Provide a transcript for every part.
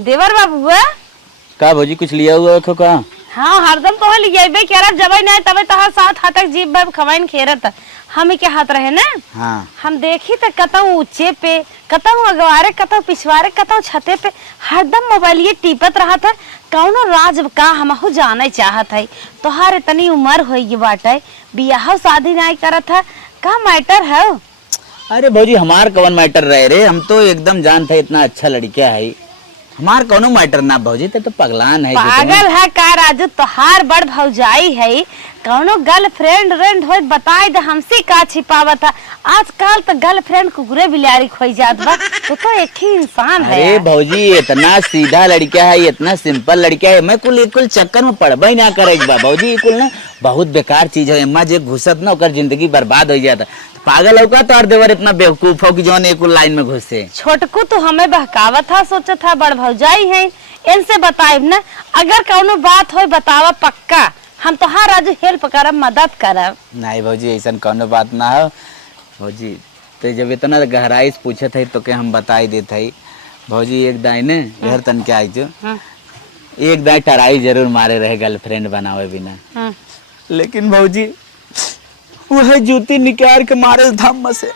देवर बाबू का भौजी कुछ लिया हुआ हो का? हाँ हरदम तो लियाबे करब जबे नहीं तबे तहार साथ हाथक जीव बब खवाइन खेरत हम के हाथ रहे ना। हाँ। हम देखी त कतहु ऊंचे पे कतहु अगवारे कतहु पिछवारे कतहु छते पे हरदम मोबाइल ये टीपत रहा था। कौनो राज का हमहु जाने चाहत है। तोहार इतनी उम्र होई बाटे बियाह शादी नहीं करत है का मैटर है? अरे भौजी हमार कौन मैटर रहे रे, हम तो एकदम जानते इतना अच्छा लड़का है, हमार कौनो मैटर ना भौजी। तो पगलान है, पागल है का राजू? तोहार बड़ भौजाई है कौनो गर्लफ्रेंड रेंड हो बताए दे हमसे का छिपावत है। आजकल तो गर्लफ्रेंड कुकुरे बिलारी खोई जात बा। तो एक ही इंसान है। अरे भौजी इतना सीधा लड़का है, इतना सिंपल लड़का है, मैं कुल चक्कर में पड़बा ही ना करे भौजी। कुल ना बहुत बेकार चीज है, अम्मा जे घुसत ना ओकर जिंदगी बर्बाद हो जाता। पागल होगा तो देवर इतना बेवकूफ हो कि जौन एक लाइन में घुसे। छोटकू तो हमें बहकावत था, सोचा था बड़ भौजाई है इनसे बताइब ना। अगर कौनो बात हो बतावा पक्का, हम तो हर राजू हेल्प करब मदद करब। नहीं भौजी ऐसा कौनो बात ना हो भौजी। तो जब इतना गहराई से पूछत है तो के हम बताई देते है भौजी। एक दाई ने घर तन के आई जो एक दाई टराई जरूर मारे रहे गर्लफ्रेंड बनावे बिना। लेकिन भौजी वह जूती निकाल के मारे धम्म से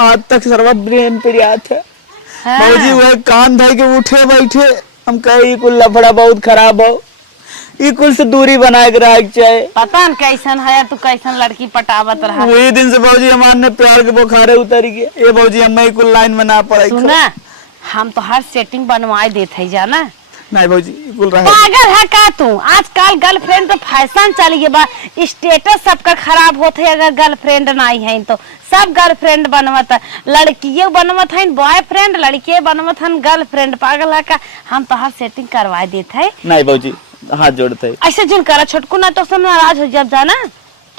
आज तक सर्व ब्रेन पे याद है। भौजी वह कान धर के उठे बैठे हम कहे कुल लफड़ा बहुत खराब हो, कुल से दूरी बनाए के रह चाहे। पता न कैसन है तू कैसन लड़की पटावत रहा। वही दिन से भौजी हमारे प्यार के बुखारे उतर गए। ये भौजी हमें कुल लाइन में ना पड़े। सुना हम तो हर सेटिंग बनवाए देते है जाना। नहीं भौजी कुल रहा। पागल है का तू? आजकल गर्लफ्रेंड तो फैशन चल गया बा, स्टेटस सबका खराब होते है। अगर गर्लफ्रेंड नहीं है तो सब गर्लफ्रेंड बनवत है, लड़कियों बनवत है बॉयफ्रेंड, लड़के बनवत है गर्लफ्रेंड। पागल है का? हम तो हर सेटिंग करवा देते है। नहीं भौजी हाथ जोड़ते ऐसे जुन करा छोटकू ना तो सब नाराज हो जब जाना।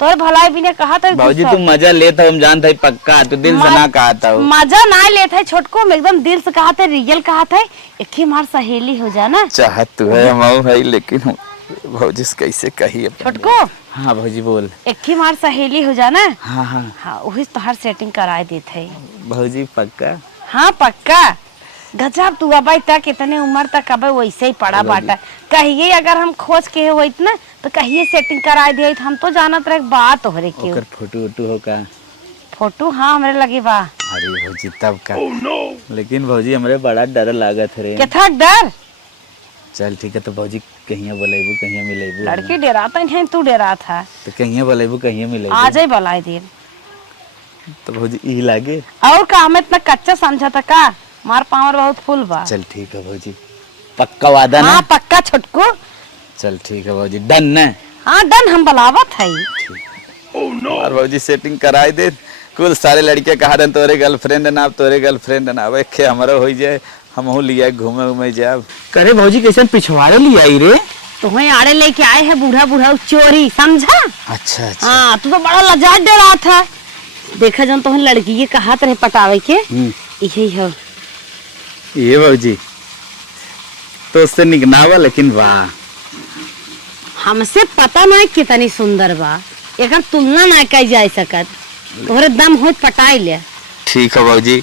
तोर भलाई भी ने कहा था भौजी तुम मजा लेता हम जानते है पक्का, तो दिल से ना कहा था। मजा ना लेते है छोटकू में एकदम दिल से कहा था, रियल कहा था। एक ही मार सहेली हो जाना चाहत तू है हम है, लेकिन भौजी कैसे कही छोटकू। हाँ भौजी बोल। एक ही मार सहेली हो जाना। हाँ हाँ हाँ वही तो हर सेटिंग कराए देते है भौजी पक्का। हाँ पक्का। गजब तू अब तक इतने उम्र तक अब वैसे ही पड़ा बाटा। कहिए अगर हम खोज के होइत ना तो कहिए सेटिंग कराए दिए। हम तो जानत रहे बात हो रे क्यों फोटो वोटो हो का? फोटो हाँ हमरे लगे बा। अरे भौजी तब का लेकिन भौजी हमरे बड़ा डर लागत रे। क्या डर? चल ठीक है तो भौजी कहीं बोलेबू कहीं मिलेबू। लड़की डराता नहीं तू डरा था तो कहीं बोलेबू कहीं मिलेबू। आ जाए बुलाए दे तो भौजी ई लागे और का हम इतना कच्चा समझा था का? मार पावर बहुत फुल बा। चल ठीक है भौजी पक्का वादा ना? हाँ पक्का छोटको। चल ठीक है भौजी डन ना? हाँ डन हम बुलावत है। और भौजी सेटिंग कराई दे। कुल सारे लड़के कहा दे तोरे गर्लफ्रेंड ना तोरे गर्लफ्रेंड ना खे हमारा हो जाए, हमहू लिया घूमे उमे जाए। करे भौजी कैसे पिछवाड़े लिया आई रे? तुम्हें आड़े लेके आए हैं बूढ़ा बूढ़ा चोरी समझा। अच्छा अच्छा। हाँ तू तो बड़ा लजाज डरा था। देखा जब तुम्हें लड़की ये कहा रहे पटावे के यही है। ये भौजी तो उससे निकनावा, लेकिन वाह हमसे पता नहीं कितनी सुंदर बा, एक तुलना नहीं कही जा सकत। तोहरे दम हो पटाई ले। ठीक है भौजी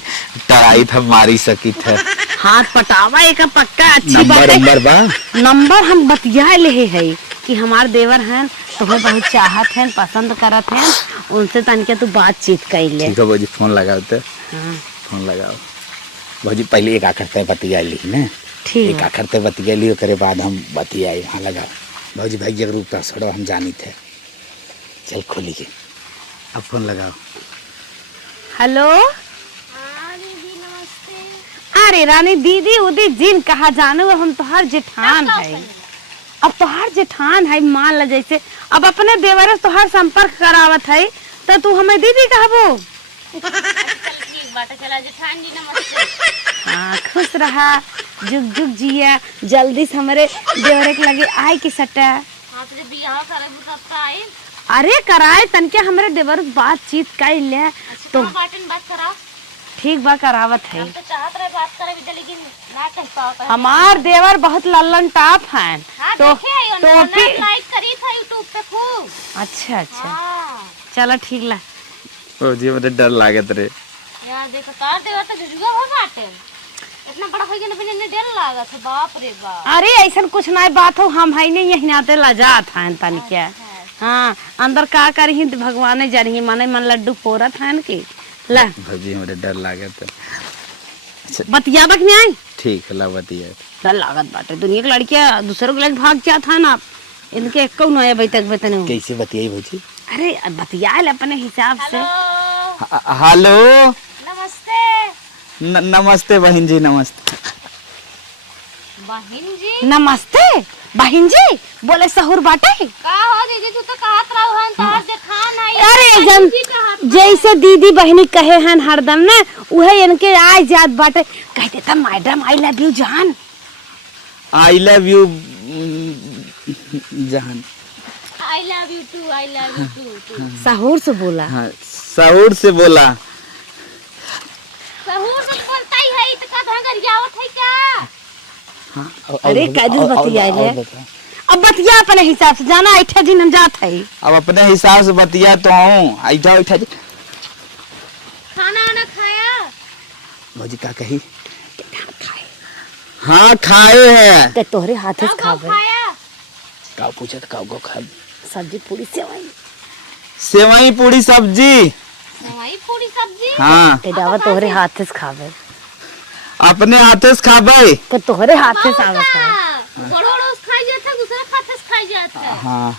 टराई था मारी सकी थे। हाथ पटावा एक पक्का अच्छी नंबर नंबर बा। नंबर हम बतिया ले है कि हमार देवर हैं तुम्हें बहुत चाहत हैं पसंद करत हैं, उनसे तनके तू बातचीत कर ले। ठीक है भौजी फोन लगाओ तो। हाँ फोन लगाओ भौजी। पहले एक आखिर बतिया ली ना। ठीक एक आखिर बतिया ली करे बाद हम बतियाए। हाँ लगाओ भौजी। भाई जब रूप सड़ो हम जानी थे। चल खोलिए अब फोन लगाओ। हेलो दीदी नमस्ते। अरे रानी दीदी उदी जिन कहा जानो हम तोहार जेठान है। अब तोहार जेठान है मान ल जैसे अब अपने देवर से तोहार संपर्क करावत है तो तू हमें दीदी कहबो। ठीक बात चला जेठान जी नमस्ते। हाँ खुश रहा जुग जुग जिया जल्दी से हमारे देवर के लगे आए की सटा। हां तो जब बियाह करब तब तो आई। अरे कराए तनके हमारे देवर बातचीत कर ले तो बात कराओ। ठीक बा करावत है। हम तो चाहत रहे बात करे भी लेकिन ना कह पाओ। हमार देवर बहुत लल्लन टाप हैं तो टोपी लाइक करी था YouTube पे खूब। अच्छा अच्छा हां चलो ठीक ला। भौजी मुझे डर लागत रे यार देखो तार देवर तो जुजुआ हो बाटे। इतना बड़ा हो गया ना पहले डर लागत है बाप रे बाप। अरे ऐसा कुछ नहीं बात हो, हम है नहीं यही आते लजात हैं तन क्या। हाँ अंदर का करी भगवान जानी माने मन लड्डू फोरत है कि ला भौजी हमरे डर लागत है। बतिया बक नहीं आई ठीक है ला बतिया। डर लागत बाटे, दुनिया की लड़कियां दूसरों के लग भाग जात है ना, इनके कौन है अभी तक बतने। कैसे बतियाई भौजी? अरे बतिया अपने हिसाब से। हेलो नमस्ते नमस्ते बहन जी, नमस्ते बहन जी। नमस्ते बहन जी, बोले सहूर बाटे का हो दीदी तू तो कहत रहू हन तोहर देखा नहीं। अरे जन जैसे दीदी बहनी कहे हैं हरदम ना उहे इनके आज जात बाटे। कहते था मैडम आई लव यू जान। आई लव यू जान। I love you too, I love you too. सहूर से बोला। हाँ सहूर से बोला। सहूर से बोलता ही है तो का धंगर जावत है क्या? हाँ अरे कैसे बतियाई ले, अब बतिया अपने हिसाब से जाना ऐठा दिन हम जात है। अब अपने हिसाब से बतिया तो हूँ। ऐठा ऐठा खाना वाना खाया? भौजी का कही? हाँ खाए हैं। ते तोहरे हाथे से कब खावे। खाया? का पूछत का गो खा? सब्जी पूरी सेवई। सेवई पूरी सब्जी। सेवई पूरी सब्जी। हाँ ते दावा तोहरे हाथे से खावे। अपने हाथे से खाबे। ते तोहरे हाथे से आवे खावे। बड़ो बड़ो खाई जाता है, दूसरा खाते से खाई जाता है। हाँ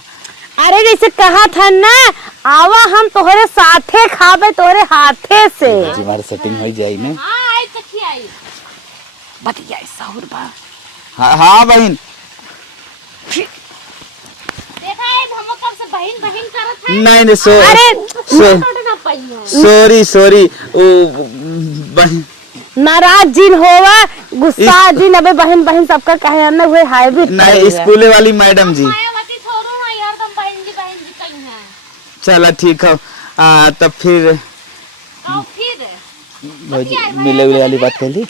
अरे जैसे कहा था ना आवा हम तोहरे साथे खावे तोहरे हाथे से। भौजी हमारे सेटिंग हो जाई ने। हाँ आई कथी आई। बतिया सहूर बा। हाँ हाँ बहन। देखा है हम कब से बहन बहन करत है। नहीं नहीं अरे छोड़ ना पाई है। सॉरी सॉरी बहन नाराज जिन होवा गुस्सा जिन अबे बहन बहन सबका कहे अन्ना हुए हाय भी नहीं स्कूले वाली मैडम जी। मायावती छोड़ो ना यार, तुम बहन जी कहीं हैं। चला ठीक है। तब फिर आओ फिर भौजी मिले उले वाली बात कर ली।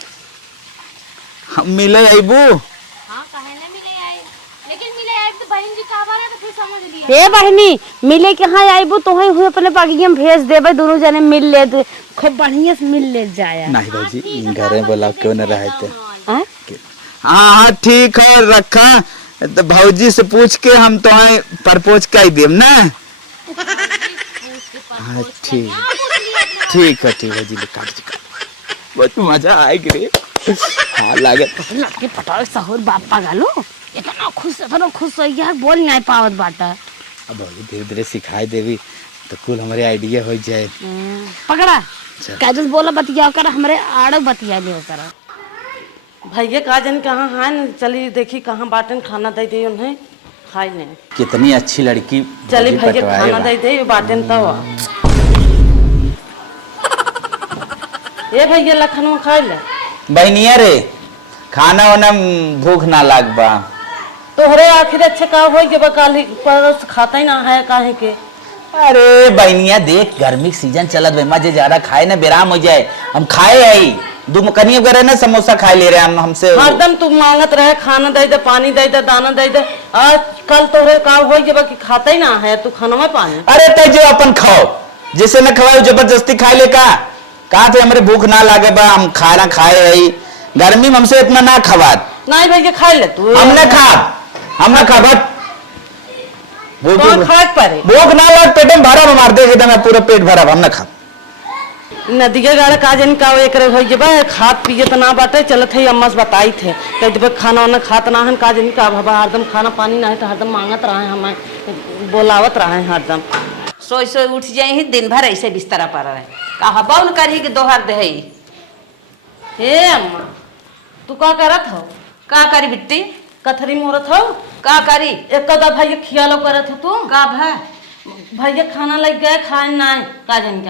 मिले आईबू। हाँ कहे ना मिले आए, लेकिन मिले आए तो बहन जी का बारे तो फिर समझ लिया। ए बहनी मिले के हाँ आईबू तो ही हुए अपने बागी में भेज देबे दोनों जने मिल ले खूब बढ़िया से मिल ले जाया। नहीं भौजी घर में बोला क्यों न रहे थे। हाँ? हाँ हाँ ठीक है रखा। तो भौजी से पूछ के हम तो प्रपोज कर देम ना। हाँ ठीक ठीक है ठीक है जी काट बहुत मजा आएगी रे। हाँ लागत लड़के पटावे सहूर बाप पागलो इतना खुश हो यार बोल नहीं पावत बाटा। अब भौजी धीरे धीरे सिखाई देवी तो कुल हमारे आइडिया हो जाए। पकड़ा कैसे बोला बतिया कर हमरे आड़ बतिया ले कर। भैया का जन कहाँ है चली देखी कहाँ बाटन खाना दे दे उन्हें खाई ने। कितनी अच्छी लड़की चली भौजी भैया पटवाए खाना बा। दे दे बाटन तब। ए भैया लखनऊ खाई ले। बहनिया रे खाना वाना भूख ना लाग बा। तोहरे आखिर अच्छे का हो गए काली परस खाता ही ना है काहे के। अरे बहनिया देख गर्मी सीजन चलत बे मजे ज्यादा खाए ना बेराम हो जाए। हम खाए आई दो मकनी वगैरह ना समोसा खा ले रहे हम हमसे। हरदम तू मांगत रहे खाना दे दे पानी दे दे दाना दे दे। आज कल तोहरे का हो गए कि खाता ही ना है तू खाना में पानी। अरे ते जो अपन खाओ जिसे न खवाओ जबरदस्ती खा ले का थे हमारे भूख ना लागे बा हम खाना खाए आई गर्मी में हमसे इतना ना खवात। नहीं भैया खाई ले तू। हमने खा बट तो खाए पड़े भूख ना लग पेट में भरा मार दे एकदम पूरा पेट भरा हम ना खा। नदिया गाड़ा का जन का एक हो जब खात पिए तो ना बाटे चलत है अम्मा से बताई थे कह जब खाना वाना खात ना है का जन का बाबा हरदम खाना पानी ना है तो हरदम मांगत रहे हमें बोलावत रहे हरदम। सोई सोई उठ जाए ही दिन भर ऐसे बिस्तरा पर रहे कहा बौन करी कि दोहर दे हे अम्मा तू का करत हो का करी बिट्टी कथरी मोरत हो का करी एक कदा भैया खियालो करत हो तू का भै भैया खाना लग गए खाए ना का जन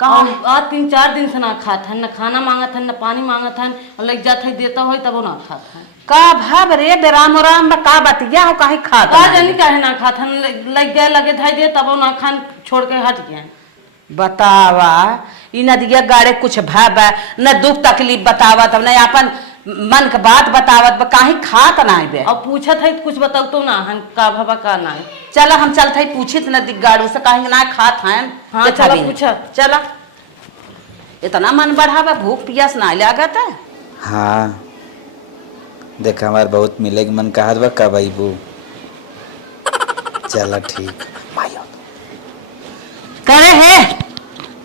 का है आज 3-4 दिन से ना खात है न खाना मांगत है न पानी मांगत है और लग जात है देता हो तब ना खात है। का भब रे बेराम राम का बतिया हो काहे खात का जनी काहे ना खात है लग गए लगे धाई दे तब ना खान छोड़ के हट गए। बतावा ई नदिया गाड़े कुछ भब न दुख तकलीफ बतावत न अपन मन के बात बतावत काहे खात ना बे और पूछत है कुछ बताओ तो ना हन का भबा का ना चल हम चलते पूछित नदी गाड़ू से काहे ना खात हैं। हाँ चलो पूछा चला इतना मन बढ़ावा भूख पियास ना लागत है। हाँ देख हमार बहुत मिले के मन कहत बा कब अबू। चला ठीक मायो करे है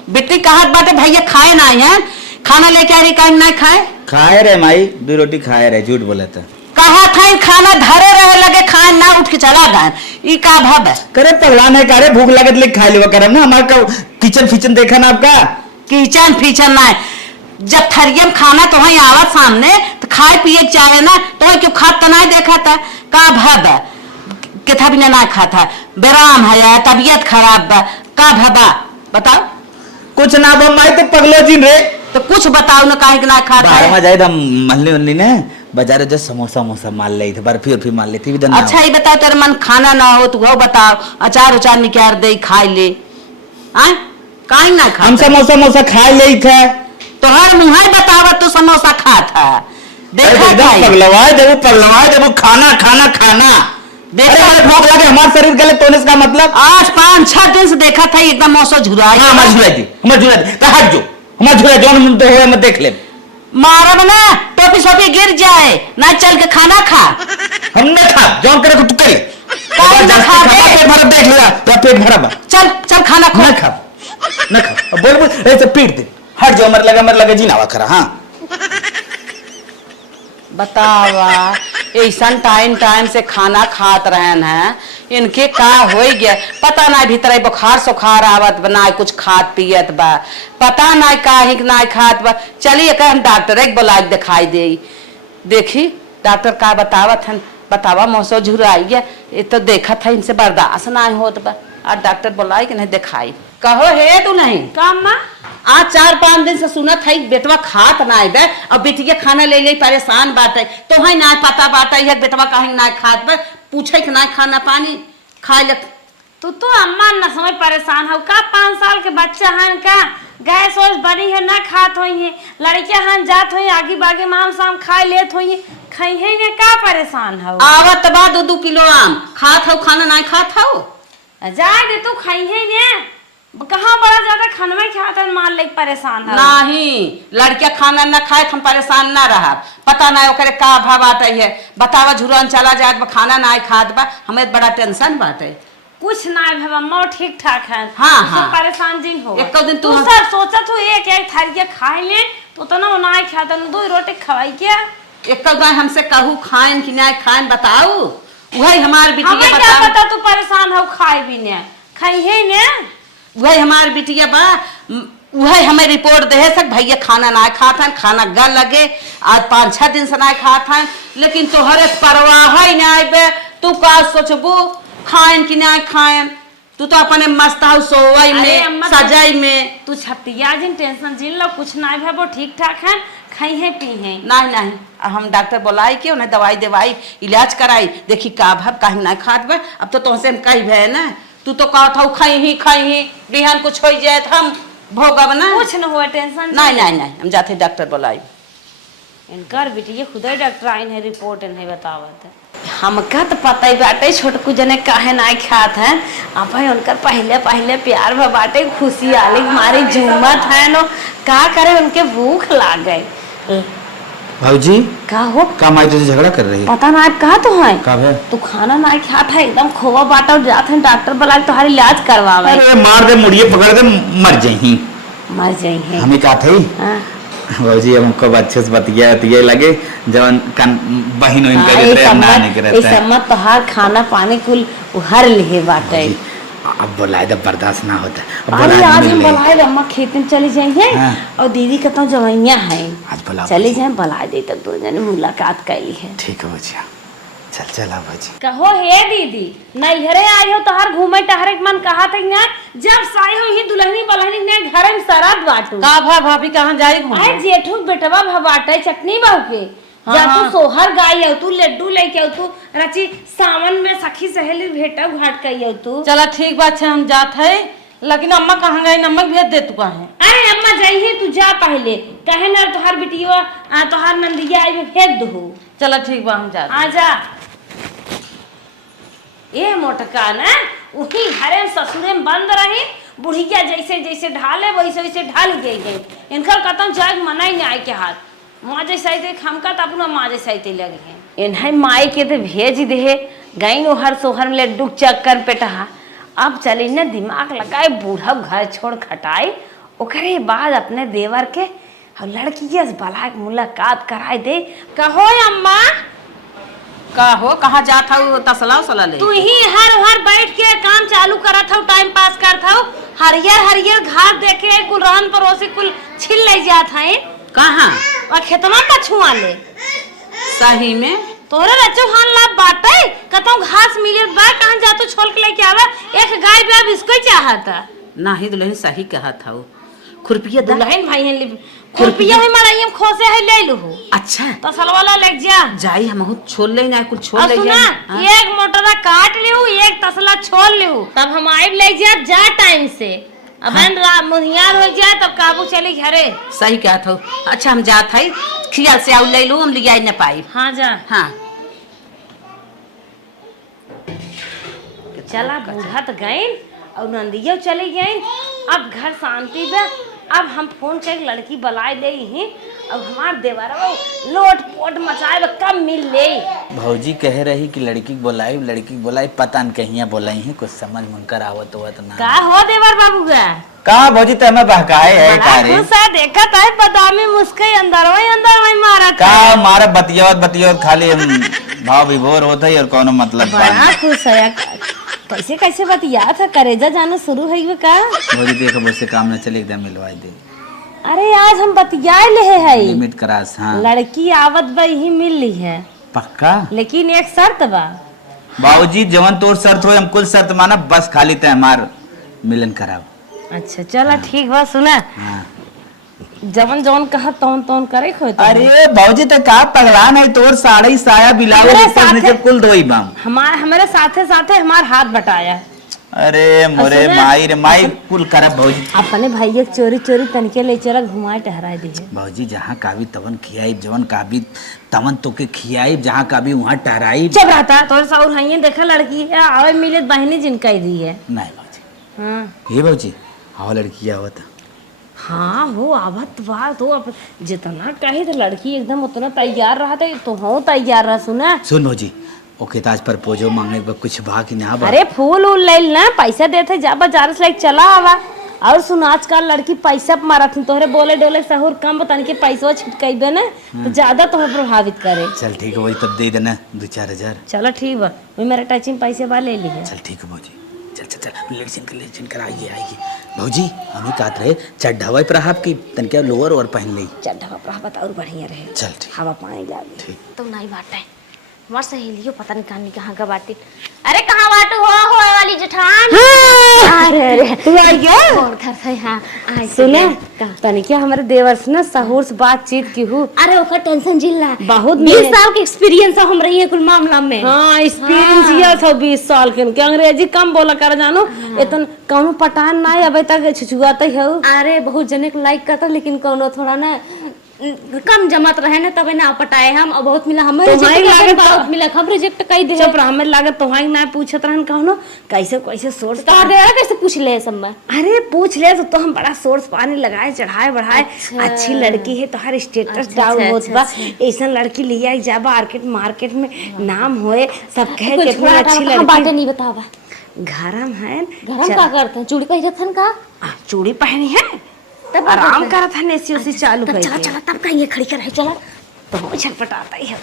बेटी कहत बाटे भैया खाए ना है खाना लेके आ रही कहीं ना खाए खाए रे माई 2 रोटी खाए रे झूठ बोला था। कहा था खाना धरे रहे लगे खाए ना उठ के चला गए ई का भब है करे पगला नहीं करे भूख लगत ले खा लेवा करम ना हमार का किचन फिचन देखा ना आपका किचन फीचन ना जब थरियम खाना तो वही आवत सामने तो खाए पिए चाहे ना तो क्यों खात तो नहीं देखा था का भब है केथा भी ना खाता बेराम है या तबीयत खराब बा का भबा बताओ कुछ ना बम माई तो पगलो जिन रे तो कुछ बताओ ना काहे ना खाता बाहर है में जाए दम महल्ले उन्नी ने बाजार जो समोसा समोसा माल ली थी बर्फी उर्फी माल ली थी भी अच्छा ये बताओ तेरे मन खाना ना हो तो वो बताओ अचार उचार निकाल दे खाए ले आय काहे ना खा हम समोसा समोसा खाए ले थे तो हर मुंह बतावा तू समोसा खा था देखा था पगलवाए देखो खाना खाना खाना देखा भूख लगे हमारे शरीर के लिए तोने इसका मतलब आज 5-6 दिन से देखा था एकदम मौसम झुराई हमारे झुलाई थी तो हट जो हमारे झुलाई जो तो हो मैं देख ले मारब ना टोपी सोपी गिर जाए ना चल के खाना खा हमने खा जो करे तू करे पेट भरा देख लिया तो पेट भरा चल चल खाना खा ना खा ना खा बोल बोल ऐसे पीट दे हट जाओ मर लगा जीनावा करा हाँ बतावा ऐसा टाइम टाइम से खाना खात रहन है इनके का हो गया पता ना भीतर बुखार सुखार आवत बा ना कुछ खात पियत बा पता ना काहे ना खात बा चलिए हम डॉक्टर एक बुला के दिखाई दे देखी डॉक्टर का बतावत हन बतावा मौसम झुराई गया ये तो देखा था इनसे बर्दाश्त ना होत बा और डॉक्टर बुलाई कि नहीं दिखाई कहो है तू नहीं काम माँ आज 4-5 दिन से सुनत है बेटवा खात ना बे और बेटिया खाना ले ले परेशान बाटे तो है ना पता बाटे है बेटवा काहे ना खात बे पूछे कि ना खाना पानी खाए ले तू तो अम्मा न समझ परेशान हो का 5 साल के बच्चा हन का गैस वैस बनी है ना खात होई है लड़कियां हन जात होई आगे बागे माम शाम खाए लेत होई खाई है ने का परेशान हो आवत बा 2 किलो आम खात हो खाना ना खात हो जाए दे तू खाई है ने कहाँ बड़ा ज्यादा खानवा खाता मान ले परेशान है नहीं लड़कियां खाना ना खाए हम परेशान ना रहा पता ना ओकरे का भाव बाटे है बतावा झुरन चला जाए खाना ना खात बा हमें बड़ा टेंशन बाटे कुछ ना है अम्मा ठीक ठाक है हाँ, हाँ। परेशान जिन हो एक दिन तू सर सोचा तू एक थाली खाए ले तो ना ना खाता 2 रोटी खवाई क्या एक गाय हमसे कहू खाएं कि ना खाएं बताओ वही हमार हमें बिटिया क्या बता पता तू परेशान हो खाए भी ने खाई है ने वही हमार बिटिया बा वही हमें रिपोर्ट दे सक भैया खाना ना खाता खाना गल लगे आज 5-6 दिन से ना खाता लेकिन तोहरे परवाह ही ना बे तू का सोचबू खाएं कि ना खाएं तू तो अपने मस्त हो सोवई में सजाई में तू छतिया जिन टेंशन जिन लो कुछ ना है वो ठीक ठाक है खाई है पी है नहीं नहीं हम डॉक्टर बुलाई के उन्हें दवाई देवाई इलाज कराई देखी का भब कहीं ना खात बे अब तो तुमसे हम कही भे ना तू तो कहा था खाई ही बिहान कुछ हो जाए हम भोगब ना कुछ न हुआ टेंशन नहीं हम जाते डॉक्टर बुलाई इनकर बेटी खुद ही डॉक्टर आइन है रिपोर्ट नहीं बतावत है हमका तो पता ही बाटे छोटकू जने काहे ना खात है अब भाई उनकर पहले प्यार भा बाटे खुशी आली हमारी झूमत है नो का करे उनके भूख लाग गई भाऊजी का हो का माई तुझसे झगड़ा कर रही है पता ना आप कहा तो है का है तू खाना ना खाता है एकदम खोवा बाटा और जाते हैं डॉक्टर बुला के तुम्हारी इलाज करवावे अरे मार दे मुड़िए पकड़ दे मर जाही मर जाइए हमें का थई भाऊजी हमको अच्छे से बतिया लगे जवन बहन इनका गिरे ना नहीं करे इस सम्मत तोहार खाना पानी कुल हर लिए बाटे अब बुलाए तो बर्दाश्त ना होता अरे आज हम बुलाए अम्मा खेत में चली जाइए और दीदी का तो जवैया है आज बुला चली जाए बुला दे तक 2 जने मुलाकात कैली है ठीक है भैया चल भाजी कहो हे दीदी नैहरे आई हो तोहार घूमे टहरे मन कहा था ना जब साई हो ही दुल्हनी बलहनी ने घर में सरद बाटू का भाभी कहाँ जाए आए जेठू बेटवा भबाटे चटनी बहू के जा तू सोहर गाई हो तू लड्डू लेके हो तू रची सावन में सखी सहेली भेटा घाट कई हो तू चला ठीक बात है हम जात है लेकिन अम्मा कहाँ गई नमक भेज दे तू कहाँ अरे अम्मा जाइए तू जा पहले कहे ना तोहार बिटिया तोहार नंदिया आई भेज दो चला ठीक बा हम जा आजा ये मोटका ना वही हरे ससुरे में बंद रही बुढ़िया जैसे जैसे ढाले वैसे वैसे ढाल गई इनका कतम जाग मना ही नहीं आए के हाथ माँ जैसा थे हमका तो अपना माँ जैसा ही लगे इन्हें माई के तो भेज दे गई हर सोहर में लड्डू चक्कर पेटहा अब चली न दिमाग लगाए बूढ़ा घर छोड़ खटाई ओकरे बाद अपने देवर के और लड़की के बला के मुलाकात कराए दे कहो अम्मा का हो कहाँ जात हो तसला उसला ले? तू ही हर बैठ के काम चालू करत हो टाइम पास करत हो हरियर हरियर घास देखे कुल रहन परोसे कुल छिल ले जात है कहाँ? और खेतवा का छुआ ले सही में तोरे रचो हान लाभ बाटे कतौ घास मिले बा कहां जातो छोल के लेके आवा एक गाय भी अब इसको ही चाहता नाही दुल्हन सही कहा था वो खुरपिया दा दुल्हन भाई है खुरपिया है मारा खोसे है ले लू अच्छा तो सलवाला लग जा जाई हम छोड़ ले ना कुछ छोड़ ले सुना जाए एक मोटरा काट लियो एक तसला छोड़ लियो तब हम आइब ले जा टाइम से अबन रात मुहियार हो जाए तब काबू चली घरे सही कहा था अच्छा हम जात है खियाल से आउ ले लो हम लिया न पाई हां जा हाँ चला बूढ़ा तो गए और नंदिया चली गई अब घर शांति बा अब हम फोन कर लड़की बुलाए ले ही अब हमार देवरवा लोट पोट मचाए कब मिल ले भौजी कह रही कि लड़की बोलाई पता न कहिया बोलाई है कुछ समझ मुनकर आवत हुआ तो ना का हो देवर बाबू का भौजी तो हमें बहकाए है कारे गुस्सा देखत है बदामी मुस्के अंदर वही मारत का मारा बतियोत खाली हम भाव विभोर होता है और कोनो मतलब बड़ा खुश है कैसे कैसे बतिया था करेजा जाना शुरू है का भौजी देखो मुझसे काम न चले एकदम मिलवाई दे अरे आज हम बतियाए ले है लिमिट करास हाँ लड़की आवत बही मिल ली है पक्का लेकिन एक शर्त बा बाबूजी जवन तोर शर्त हो हम कुल शर्त माना बस खाली ते हमार मिलन कराओ अच्छा चला ठीक बा सुना हाँ जवन जवन कहा तौन करे खो अरे भौजी तो का पगला नहीं तोर साड़ी साया बिलाओ नीचे कुल दोई बाम हमारे साथे साथे हमार हाथ बटाया अरे मोरे माई कुल करब भौजी अपने भाई चोरी चोरी तनके ले चला घुमाए टहराए दी भौजी जहाँ काबी तवन खियाई जवन काबी तवन तो के खियाई जहाँ काबी वहाँ टहराई जब रहता तोर साउर हइए देखा लड़की है आवे मिले बहनी जिनका दी है नहीं भौजी हाँ ये भौजी हाँ लड़की आवत हाँ वो आवत बा तो अब जितना कही तो लड़की एकदम उतना तैयार रहा था तो हो तैयार रहा सुना सुन भौजी ओके ताज पर पोजो मांगने पर कुछ भा कि ना अरे फूल उल ले ना पैसा देते जा बाजार से चला आवा और सुन आजकल लड़की पैसा मारा थी तोहरे बोले डोले सहूर कम बताने के पैसा छिटकाई दे ना तो ज्यादा तुम्हें प्रभावित करे चल ठीक है वही तब दे देना 2-4 हजार चलो ठीक बा मैं मेरा टचिंग पैसे वाले ले लिए चल ठीक है भौजी चल लेडीजन कर आइए भौजी हमें कहत रहे चढ़ावा पर आपकी तनके लोअर और पहन ली चढ़ा प्रभावित और बढ़िया रहे चल ठीक हवा पानी जाए ठीक तुम नहीं बाटे हमार सहेलियो पता नहीं कहानी कहाँ का बाटी अरे कहाँ बाटू हो वाली जेठान अरे तू आई गया और घर से हाँ आई सुने तनी क्या हमारे देवर से ना सहूर से बातचीत की हूँ अरे ओकर टेंशन जिल्ला बहुत 20 साल के एक्सपीरियंस है हम रही है कुल मामला में हाँ एक्सपीरियंस ये था 20 साल के अंग्रेजी कम बोला कर जानो इतन कौनो पटान ना अबे तक छुछुआते है अरे बहुत जने को लाइक करता लेकिन कोनो थोड़ा ना कम जमात रहे ना तबे ना पटाए हम और बहुत मिला हमें तुम्हारी लागत बहुत मिला हम रिजेक्ट कई दे चुप रह हमें लागत तुम्हारी ना पूछत रहन कहनो कैसे सोर्स तो दे कैसे पूछ ले सब अरे पूछ ले तो हम बड़ा सोर्स पानी लगाए चढ़ाए बढ़ाए अच्छी लड़की है तुम्हारे स्टेटस डाउन होत बा ऐसा लड़की लिया जा मार्केट में नाम होए सब कहे कितना अच्छी लड़की बातें नहीं बतावा गरम है गरम का करते हैं चूड़ी पहिरत हन का चूड़ी पहनी है तब आराम करत है एसी उसी चालू कर चला चला तब कहीं खड़ी कर चला तो वो छटपटाता ही है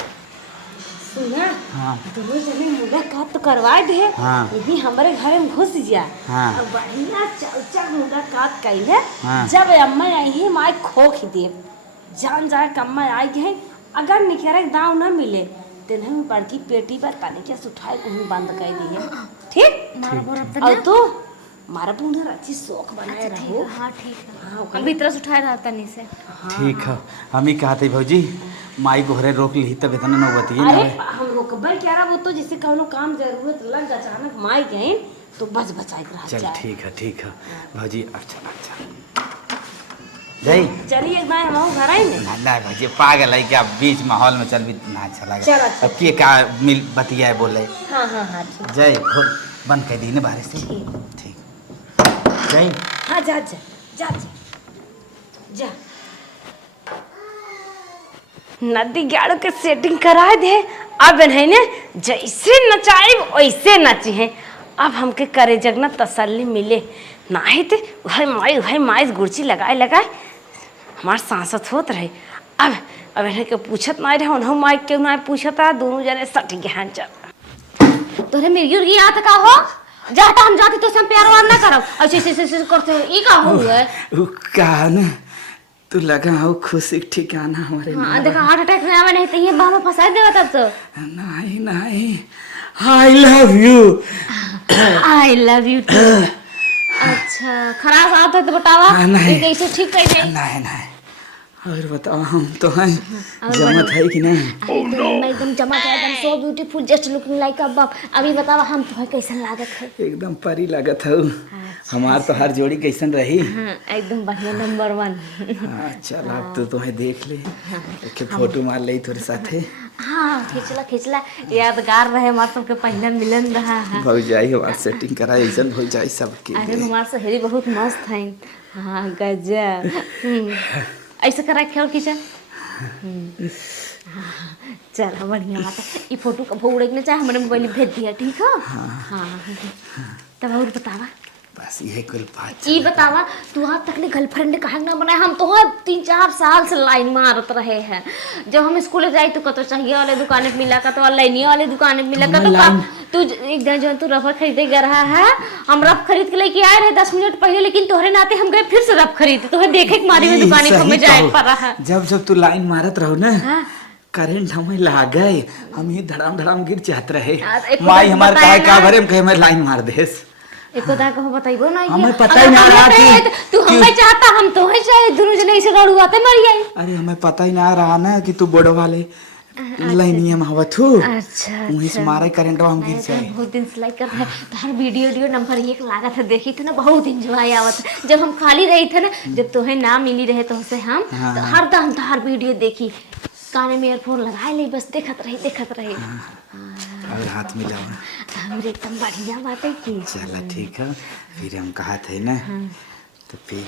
सुना हाँ दोनों जने मुलाकात तो करवा दे हाँ यही हमारे घर में घुस जा हाँ अब बढ़िया चल मुलाकात कैले हाँ। जब अम्मा आई है माई खोख दे जान जाए कम्मा आई है अगर निखरे दाव न मिले तेने में बड़की पेटी पर ताने के सुठाए को बंद कर दी है ठीक और तू मारा पूरा अच्छी शौक बनाए रहो हाँ ठीक है हम भी तरह से उठाए रहा तनी से ठीक है हम ही कहते भौजी माई को हरे रोक ली तब इतना नौबती अरे हम रोकबे क्या रहा वो तो जैसे कौनो काम जरूरत लग अचानक माई गए तो बच बचाए रह चल जाए ठीक है भौजी अच्छा जय चलिए एक बार हम घर आए ना ना भौजी पागल है क्या बीच माहौल में चल भी ना अच्छा लगा अब के का मिल बतिया बोले हाँ ठीक जय बंद कर दी ना बाहर से ठीक जय हाँ जा जा जा जा जा नदी गाड़ो के सेटिंग करा दे। अब है ने जैसे नचाए वैसे नची है। अब हमके करे जगना तसल्ली मिले नाही ते वही माई गुर्ची लगाए हमार सांसत होत रहे। अब इन्हें के पूछत नहीं रहे उन्हों माई क्यों ना पूछता दोनों जने सट गहन चल। तोरे मिर्गी उर्गी आता का हो जाता हम जाती तो हम प्यार वार ना करब ऐसे करते हो ई का हो है। उ कान तू लगा हो खुशी के ठिकाना हमारे। हां देखा हार्ट अटैक में आवे नहीं तो ये बाबा फंसा देगा तब तो। नहीं नहीं I love you. I love you too. अच्छा खराब आदत है तो बतावा ये कैसे ठीक कर दे। नहीं नहीं और बताओ हम तो हैं जमत है कि नहीं? मैं एकदम जमा है एकदम so beautiful just looking like अ बब। अभी बतावा हम तो कैसा लागत है? एकदम परी लागत है। हमार तो हर जोड़ी कैसन रही? हां एकदम बढ़िया नंबर 1। चल अब तो तुम्हें देख ले एक फोटो मार ले थोड़े साथे। हाँ खिंचला यादगार रहे हमारे सबके पहला मिलन रहा है। भौजाई हमार सेटिंग करा ऐसन भौजाई सबके। अरे हमारे सहेली बहुत मस्त है। हाँ गजब। ऐसे करा खेल किचन। चल बढ़िया बात है। ये फोटो कब उड़ेगने चाहे हमारे मोबाइल में भेज दिया ठीक है। हाँ तब और बतावा बस यही कुल बात। ई बतावा तू आज तक ने गर्लफ्रेंड कहा ना बनाया। हम तो 3-4 साल से लाइन मारत रहे हैं। जब हम स्कूल जाए तो कतो चाहिए वाले दुकान पे मिला का तो ऑनलाइन वाले दुकान पे मिला का तो तू एक दिन जो तू रबर खरीदे गया रहा है हम रफ खरीद के लेके आए रहे 10 मिनट पहले लेकिन तोहरे नाते हम गए फिर से रफ खरीदे तो देखे मारी में दुकान पे हमें जाए पर रहा। जब तू लाइन मारत रहो ना करंट हमें लागे हम ये धड़ाम गिर जात रहे। माई हमार काहे का भरे हम कहे मैं लाइन मार देस। एको दा को बताइबो ना हमें पता ही ना रहा कि तू हमें चाहता हम तो है चाहे दोनों जने ऐसे रड़ुआते मर जाए। अरे हमें पता ही ना रहा ना कि तू बड़ो वाले लाइनिया में आवत हो। अच्छा वहीं से मारे करंट हम गिर जाए। बहुत दिन से लाइक कर रहे तार वीडियो नंबर 1 लागत है देखी थे ना बहुत एंजॉय आवत। जब हम खाली रही थे ना जब तोहे ना मिली रहे तो से हम तो हर दम तार वीडियो देखी काने में ईयरफोन लगाए ले बस देखत रही। और हाथ मिलाओ हमरे एकदम बढ़िया बात है की। चला ठीक है फिर हम कहा थे ना तो फिर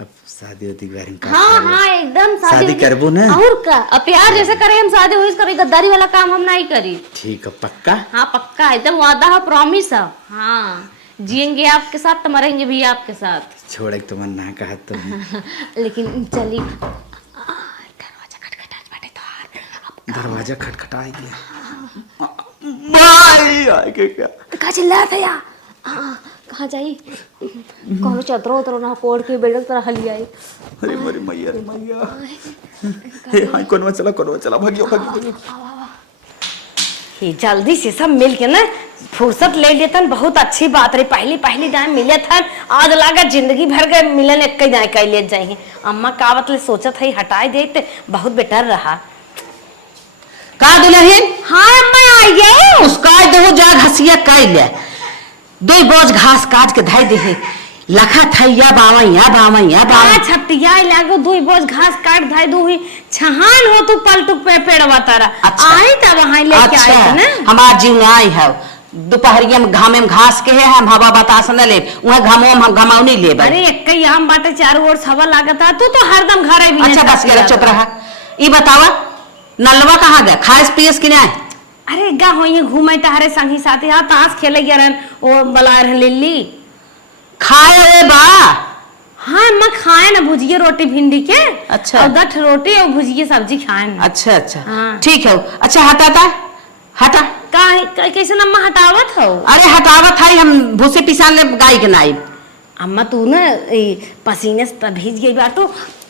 अब शादी होती के बारे में हाँ एकदम शादी करबो ना और का अब प्यार जैसे करे हम शादी वैसे करे गद्दारी वाला काम हम नहीं करी। ठीक है पक्का? हाँ पक्का एकदम वादा है प्रॉमिस है। हाँ जिएंगे आपके साथ तो मरेंगे भी आपके साथ। छोड़ एक तो मन ना कहा तो लेकिन चली दरवाजा खटखटा गया। भाई आए के क्या कहाँ चिल्ला था या कहाँ जाई कौनो चदरो ना कोड़ के बेडक तरह हली आई। अरे मेरी मैया रे मैया हे हाय कोनवा चला भागियो। ये जल्दी से सब मिल के ना फुर्सत ले लेतन बहुत अच्छी बात रही। पहली टाइम मिले था आज लागा जिंदगी भर के मिलन एक जाए कह ले जाए। अम्मा कावत ले सोचत है हटाए दे बहुत बेटर रहा। का दुल्हन हाँ अम्मा आई गए उसका दो जा घसिया कर ले 2 बोझ घास काट के धाई दे लखा थैया बावैया छतिया लागो 2 बोझ घास काट धाई दो ही छहान हो तू पलटू पे पेड़वा तारा। अच्छा। आई त वहां लेके अच्छा। आए ना हमार जीव आई है दोपहरिया में घामे में घास के है हम हवा बतास न ले वहां घामो हम घमाउनी लेबे। अरे एक आम बाटे चारों ओर हवा लागता तू तो हरदम घरे भी अच्छा बस के चुप रहा। ई बतावा नलवा कहाँ गए खास पियस कि नहीं? अरे गा हो ये घूमे तारे संगी साथी हां ताश खेले गरन ओ बला रह लिल्ली खाए रे बा। हाँ अम्मा खाए ना भुजिए रोटी भिंडी के। अच्छा। और 10 रोटी और भुजिए सब्जी खाए ना। अच्छा हाँ। ठीक है। अच्छा हटा कैसे अम्मा हटावत हो? अरे हटावत है हम भूसे पिसान ले गाय के नाई। अम्मा तू ना पसीने से भीज गई बाटू।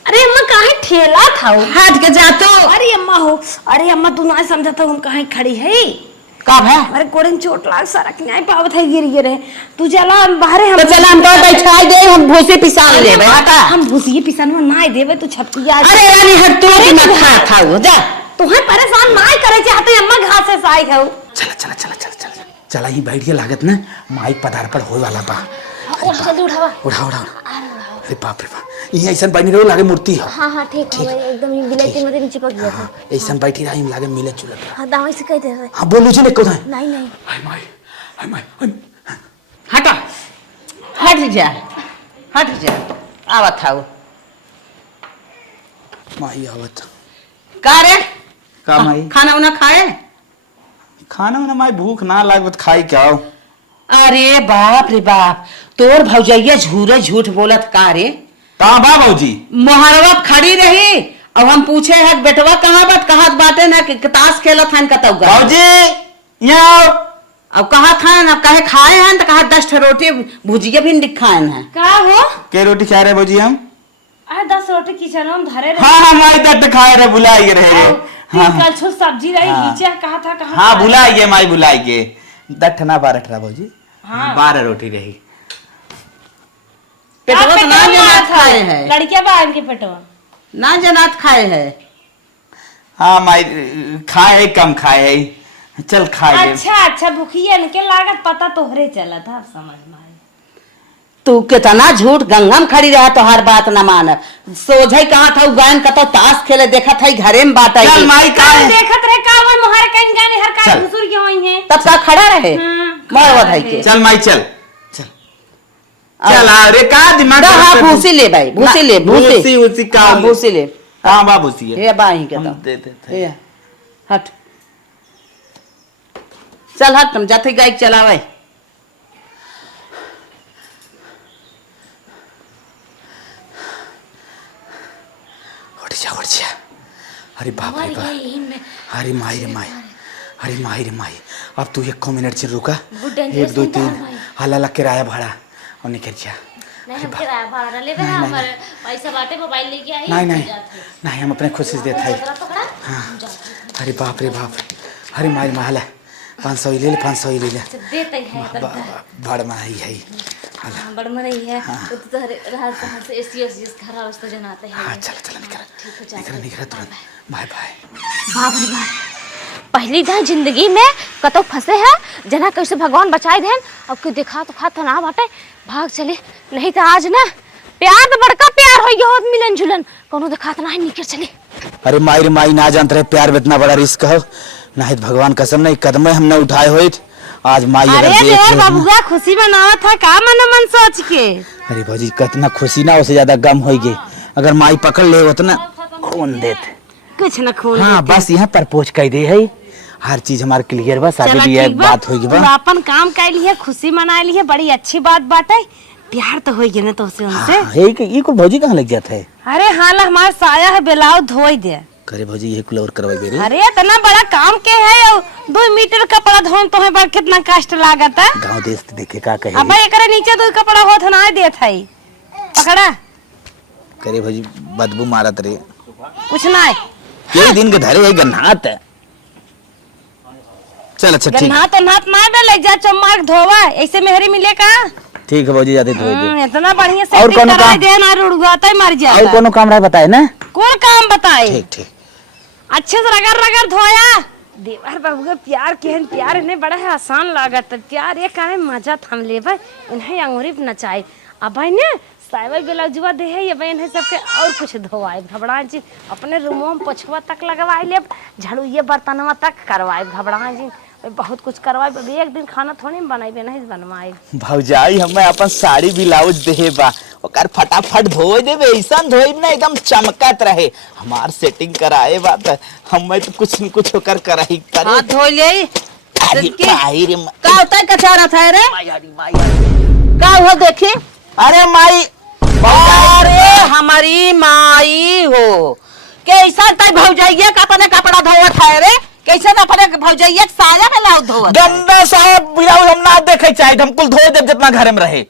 अरे अम्मा काहे ठेला था हट के जा तो। अरे अम्मा तू ना समझता हम काहे खड़ी है कब है? अरे कोड़न चोट लाग सरक नहीं पावत है गिर रहे तू चला बाहर हम तो चला हम तो बैठा दे हम भूसे पिसान लेबे हटा। हम भूसी पिसान में ना देबे तू छपकिया। अरे रानी हट तो की मत खा वो जा तुम्हें परेशान ना करे चाहते अम्मा घास से साई है। चला ही बैठ के लागत ना माई पदार्पण होए वाला बा। जल्दी उठावा उठा अरे बाप रे बाप ये ऐसा बनी रहो लागे मूर्ति हो। हाँ ठीक है एकदम बिलेती में नीचे चिपक गया था। ऐसा बैठी रही लागे मिले चुलत। हाँ दवाई से कह दे रहे। हाँ बोलू जी ने को नहीं हाय माई हटा हट जा आवत था माई आवत का रे का माई खाना उना खाए? खाना वाना माई भूख ना लागत खाई क्या हो? अरे बाप रे बाप, तोर भौजैया झूरे झूठ बोलत का रे? कहाँ बा भौजी? मोहरवा खड़ी रही अब हम पूछे है बेटवा कहाँ बात कहत बाटे ना कि ताश खेलत हन कतौ गा भौजी यहाँ आओ। अब कहा था अब कहे खाए हैं तो कहा 10 रोटी भुजिया भी नहीं खाए हैं। का हो? के रोटी खा रहे भौजी हम? अरे 10 रोटी किचन में धरे रहे। हाँ माई दर्द खाए रहे बुलाई रहे रे। हाँ कल छो सब्जी रही हाँ। नीचे कहा था कहा हाँ बुलाई माई बुलाई के 10 ना 12 ठरा भौजी। हाँ। 12 रोटी रही। पेटवा तो ना जनात खाए है, लड़कियां बा इनके पेटवा ना जनात खाए है। हाँ माई खाए कम खाए चल खाए ले। अच्छा भूखिया इनके लागत पता तोहरे चला था समझ में आई। तू कितना झूठ गंगा में खड़ी रहा तो हर बात न मान सोझे कहा था गायन का तो ताश खेले देखा था घरे में बात आई चल माई का है? देखत रहे का वो मोहर कहीं गाने हर का चल। घुसुर के होई है तब का खड़ा रहे मार बधाई के चल माई चल चल चल अरे का दिमाग हाँ भूसी ले भाई भूसी ले भूसी उसी का हाँ, भूसी ले हाँ बा भूसी है ये बाही के हम तो दे देते ये हट चल हट तुम जाते गाय चलावे उठ जा अरे बाप रे बाप अरे माई रे माई अरे माई रे माई अब तू 1 मिनट से रुका 1 2 3 हला किराया भाड़ा और निकल जा नहीं हम किराया भाड़ा ले रहे हमर पैसा बाटे मोबाइल लेके आई नहीं नहीं नहीं हम अपने खुद से देते हैं हाँ अरे बाप रे बाप अरे माई महला 500 ले ले 500 ले ले देते हैं भाड़ में आई है हाँ बड़ मन ही है तो तोहरे रात कहां से एसी घर आवाज तो जनाते हैं। हाँ चल निकल तुरंत बाय बाय। बाप रे बाप पहली बार जिंदगी में कतो फंसे हैं जना कैसे भगवान बचाए देन अब के देखा तो खात ना बाटे भाग चले नहीं तो आज ना प्यार तो बड़का प्यार हो गया होत मिलन जुलन कोनो दिखात ना निकल चले। अरे माई रे माई ना जानते रहे प्यार में इतना बड़ा रिस्क हो नहीं भगवान कसम नहीं कदम हमने उठाए हुए आज माई अरे अगर देख देवर ले- बाबूआ खुशी मनावा था का मन सोच के अरे भौजी कितना खुशी ना उससे ज्यादा गम होगी अगर माई पकड़ ले उतना खून देते कुछ न खून हाँ बस यहाँ प्रपोज कर दे है हर चीज हमारे क्लियर बस शादी चला भी ठीक बा बात होगी तू बा अपन काम कर लिए खुशी मना लिए बड़ी अच्छी बात बाटे प्यार तो हो गया ना तो उसे उनसे हाँ ये को भौजी कहाँ लग जाता है अरे हाँ ला हमारा साया है बेलाव धोई दे करे भौजी ये कुल और करवाई बेरे अरे इतना बड़ा काम के है 2 मीटर कपड़ा धोन तो है बड़ कितना कष्ट लागत है गांव देश देखे का कहे अब एकरे नीचे 2 कपड़ा होत ना देत है पकड़ा करे भौजी बदबू मारत रे कुछ ना है यही दिन के धरे है गन्नात है चल अच्छा ठीक गन्ना तो नाथ ना दे ले जा चम्माक धोवा ऐसे मेहरी मिले का ठीक है भौजी जाते धोए दे इतना बढ़िया से और कोनो करा काम? दे ना रुड़गाता मर और जाता कोनो काम रहा बताए ना कौन काम बताए ठीक ठीक अच्छे से रगड़ रगड़ धोया देवर बाबू का प्यार केहन प्यार इन्हें बड़ा है आसान लागत प्यार ये काहे मजा थम लेबे इन्हें अंगूरी पे नचाए अब ने साइबर ब्लाउजवा दे है ये इन्हें सबके और कुछ धोवाए घबरा जी अपने रूमों में पोछवा तक लगवाए ले झाड़ू ये बर्तनवा तक करवाए घबरा जी बहुत कुछ करवाए एक दिन खाना थोड़ी बनाई नहीं बनवाए भौजाई हमें अपन साड़ी ब्लाउज देबा ओकर फटाफट धोए देबे ऐसा धोए ना एकदम चमकत रहे हमार सेटिंग कराए बात हमें तो कुछ न कुछ होकर कराई करे हाथ धो ले अरे माई रे माई का होता है कचारा था रे का हो देखी अरे माई अरे हमारी माई हो कैसा ताई भौजाइया का अपने कपड़ा धोवत है रे कैसे ना अपने भौजाइया के साया में लाओ धोवत गंदा साहब ब्लाउज हम ना देखे चाहे हम कुल धोए देब जितना घर में रहे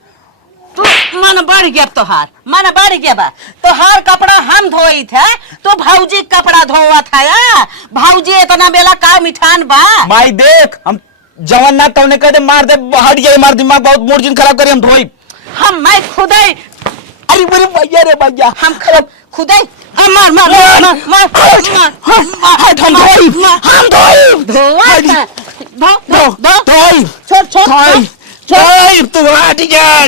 तू मन बढ़ गया तोहार मन बढ़ गया बा तोहार कपड़ा हम धोई थे तो भौजी कपड़ा धोवा था या भौजी इतना बेला का मिठान बा माई देख हम जवन ना तवने कह दे मार दे हट गई मार दिमाग बहुत मूड खराब करी हम धोई हम मैं खुदे अरे मेरे भैया रे भैया हम खराब खुदे मार मार मार मार मार हम धोई धोवा था धो धो धोई छोड़ छोड़ धोई धोई तू हट गया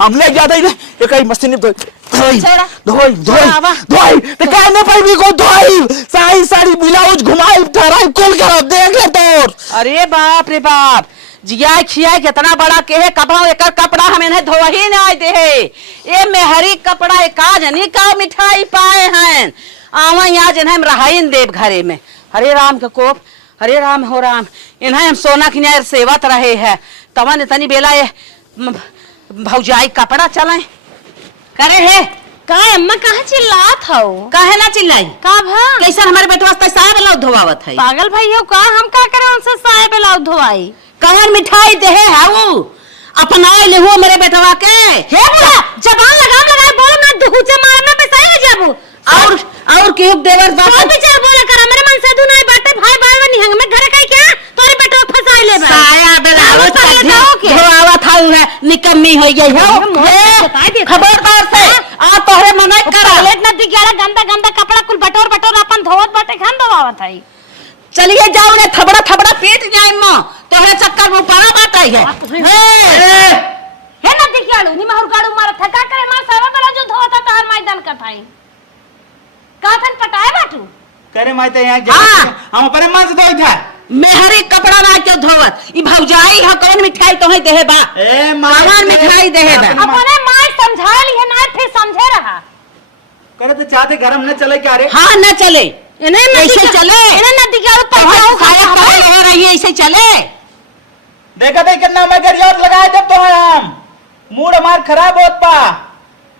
हम ले जाते ही ये कहीं मशीन धोई धोई छोड़ा। धोई धोई छोड़ा, धोई तो कहने पर भी को धोई सारी सारी ब्लाउज घुमाई ठहराई कुल कर देख ले तोर अरे बाप रे बाप जिया खिया कितना बड़ा के है कपड़ा एक कपड़ा हम इन्हें धो ही नहीं दे ये मेहरी कपड़ा का जनी का मिठाई पाए हैं आवा यहाँ जिन्हें हम रहाइन देव घरे में। हरे राम के कोप, हरे राम हो राम। इन्हें हम सोना की न्याय सेवत रहे है तवन इतनी बेला ये भौजाई कपड़ा चलाए करे है। का अम्मा कहाँ चिल्लात हो? काहे ना चिल्लाई? का भा कैसा हमारे बेटवा वास्ते साहब लाओ धोवावत है। पागल भाई हो का? हम का करे उनसे साए बेलाउ धोवाई? कहन मिठाई दे है वो अपना ले हो मेरे बेटवा के। हे बुआ जबान लगाए बोल ना दुहुचे मारना पे सही हो जाबू। और केहू देवर बात कौन विचार बोले करा मेरे मन से दुनाई बाटे भाई बार निहंग में घर का क्या तोरे बेटवा फसाई ले बा। साया बेलावत धोवावा था है निकम्मी हो गई है। खबरदार से आ तोहरे मना करा लेट न दिखाड़ा गंदा गंदा कपड़ा कुल बटोर बटोर अपन धोवत बाटे खान दवावत है। चलिए जाओ ने थबड़ा थबड़ा पीट जाए मां तोहरे चक्कर में पड़ा बात है। हे न दिखाड़ू नी महर गाड़ू मारत है का करे मां सावा बेला जो धोवत तार मैदान कठाई काथन पटाए बाटू करे माई ते यहाँ हाँ। हम अपने मन से धोई था मैं हरे कपड़ा ना क्यों धोवत ई भौजाई ह कौन मिठाई तोहे देहे बा। ए माई कौन मिठाई देहे बा। अपने मां समझा ली है ना फिर समझे रहा करे तो चाहते गरम न चले क्या रे? हाँ न चले इन्हें ऐसे चले इन्हें न दिखाड़ू पैसा हो साया करे हो रही है ऐसे चले। देखा थे कितना मैं गरियात लगाए जब तो हम मूड हमार खराब होत पा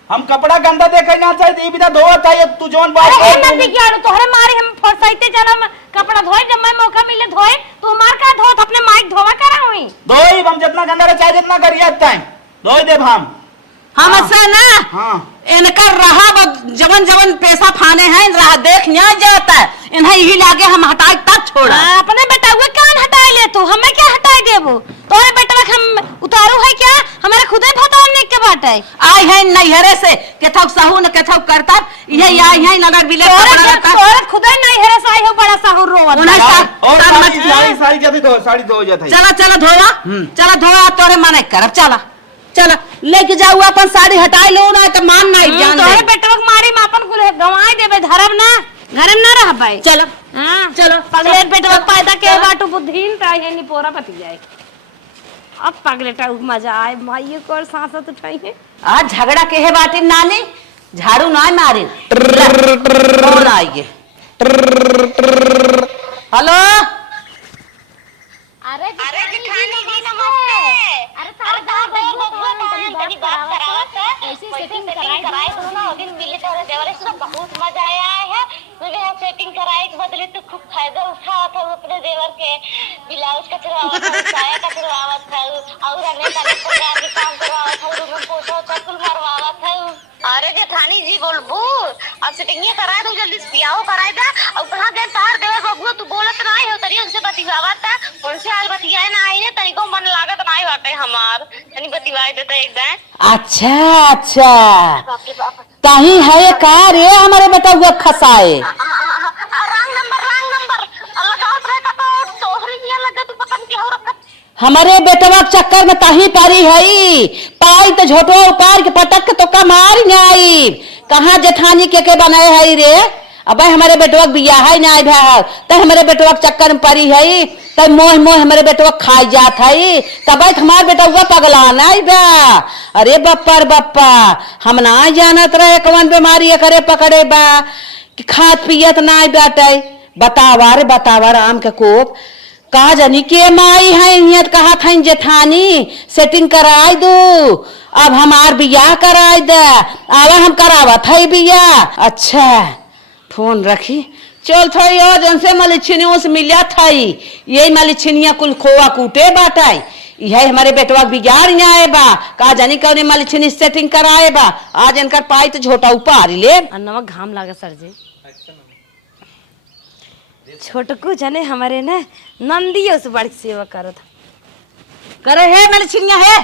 हम कपड़ा गंदा देखे ना चाहिए बिना धोवा चाहिए तू जोन बात अरे हे न दिखाड़ू तोहरे मारे हम फसाइते जरा कपड़ा धोए जब मैं मौका मिले धोए तो मार का धोत अपने माइक धोवा करा हुई धोई हम जितना गंदा रहे चाहे जितना गरियात टाइम धोई देब हम से ना हाँ इनकर रहा जवन जवन पैसा फाने हैं रहा देख न्याय जाता है इन्हें यही लागे हम हटाए तब छोड़ा। अपने बेटा हुए कौन हटाए ले तू हमें क्या हटाए देबो तोरे बेटा हम उतारू है क्या हमारे खुदे भताने के बात है। आई है नैहरे से केथौ सहू न केथौ करता ये आई है नगर बिले कपड़ा रहता तोरे खुदे नहीं हेरे साई हो बड़ा साहू रोवत उन्हें और सब मत साड़ी साड़ी जब धो साड़ी धो जाता है। चला चला धोवा चला धोवा तोरे मना करब चला चला लेके जाऊ अपन साड़ी हटाई लो ना तो मान नहीं जान तोरे बेटा मारी में अपन कुल गवाई देबे धरब ना घरम ना रह पाए। चलो हां चलो पगले बेटा पैदा के बाटू बुद्धिन ता है नी पोरा पति जाए अब पगले टा मजा आए भाई को और सांसत उठाई है। आज झगड़ा के है बाटी नानी झाड़ू ना मारे कौन आइए। हेलो अरे जेठानी जी नमस्ते। अरे सारा गांव बड़ी बात करावत है ऐसी सेटिंग कराई दो ना दिन मिले तो देवरे से बहुत मजा आया है मुझे यहाँ सेटिंग कराए के बदले तो खूब फायदा उठावा था अपने देवर के ब्लाउज का चढ़वावा था साया का चढ़वावा था और अनेक अनेक प्रकार के काम करवावा था रूम पोछा चकुल मारवावा था। अरे जेठानी जी बोलबू अब सेटिंग कराए दो जल्दी पियाओ कराए दा और कहां गए तार देवर बबुआ तू बोलत नहीं हो तरी उनसे बतिवावा था उनसे आज बतियाए ना आई ने तनिको मन लागत नहीं बाटे हमार तनी बतिवाए देता एक दिन। अच्छा अच्छा बाप रे बाप कहीं है का रे हमारे बेटा हुआ खसाए रंग नंबर लगावत रहे का तो तोहरी निया लगा तू पता नहीं क्या हो रखा हमारे बेटवा के चक्कर में ताही पारी है पाई तो झोटो उकार के पटक के तो कमारी नहीं कहाँ जेठानी के बनाए है रे अब हमारे बेटवा बिया है ना भा तो हमारे बेटवा के चक्कर में पड़ी है तब मोह मोह हमारे बेटवा खाई जात है तब हमारे बेटा हुआ पगला नहीं बा। अरे बप्पा रे बप्पा हम ना जानत रहे कौन बीमारी करे पकड़े बा कि खात पियत ना बाटे बतावा रे बतावा राम के कोप कहा जानी के माई है नियत कहा था जेठानी सेटिंग कराई दो अब हमार बियाह कराई दे आवा हम करावत है बियाह। अच्छा फोन रखी चल थई और जनसे मलिछिनियों से मिला थई यही मलिछिनिया कुल खोआ कूटे बाटाई यही हमारे बेटवा बिगाड़ आए बा कहा जानी कौन मलिछिनी सेटिंग कराए बा आज इनकर पाई तो झोटा ऊपर ले नमक घाम लागे सर जी छोटकू जने हमारे ने नंदियों से बड़ी सेवा करत करे है मलिछिनिया है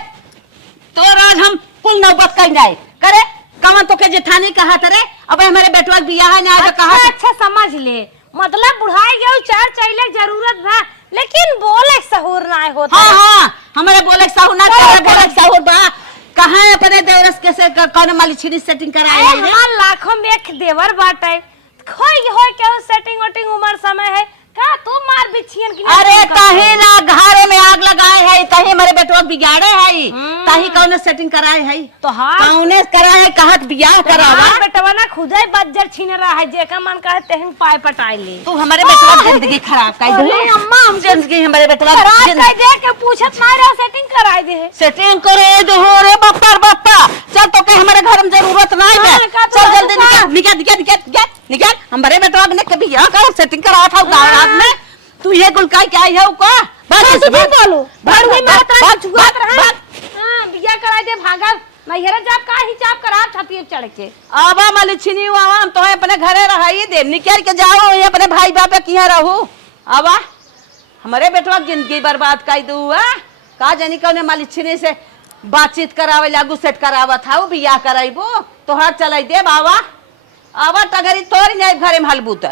तो आज हम कुल नौबत कहीं जाए करे कमन तो के जेठानी कहा तरे अब हमारे बेटवा बियाह है ना कहा अच्छा समझ ले मतलब बुढ़ाई गयो चार चाइले जरूरत बा लेकिन बोले सहूर ना होता। हाँ हाँ हमारे बोले सहूर ना करे बोले सहूर बा कहाँ अपने देवरस कैसे कौन मलिछिनी सेटिंग कराए हमार लाखों में एक देवर बाटे खोई हो के सेटिंग वटिंग उम्र समय है का तू मार बिछियन की अरे कहीं ना घरे में आग लगाए है, कहीं हमारे बेटवा बिगाड़े है, कहीं कौन सेटिंग कराए है, तो हाँ कौने कराए है, कहत बियाह करावा। बेटवा ना खुदे बज्जर छीन रहा है, जेका मन कहे तेहन पाए पटाई ले। तू हमारे बेटवा की जिंदगी खराब कर दे। अम्मा हम जिंदगी हमारे बेटवा खराब कर दे के पूछत ना रहा, सेटिंग कराई दे। सेटिंग करे दो रे बापा बापा। चल तो के हमारे घर में जरूरत नहीं है, चल जल्दी निकल निकल निकल निकल निकल। हमारे बेटवा ने कभी बियाह कर सेटिंग करा था गाँव में, तू ये गुलकाई क्या है को बस बोलो भड़ुई में भाग, छुआत भाग, रहा। भाग। हां बिया कराई दे भागल नैहरा जाप का हिसाब करा छतिए चढ़ के। आवा मलिछनी आवा, हम तो अपने घरे रहाई दे, निकल के जाओ ये अपने भाई बाप के किया रहू। आवा हमारे बेटवा जिंदगी बर्बाद कर दू का जानी कौन मलिछनी से बातचीत करावे लागू सेट करावा था, बियाह कराइबो तोहर चलाई दे बाबा। आवा टगरी तोड़ जाए घरे में हलबूत।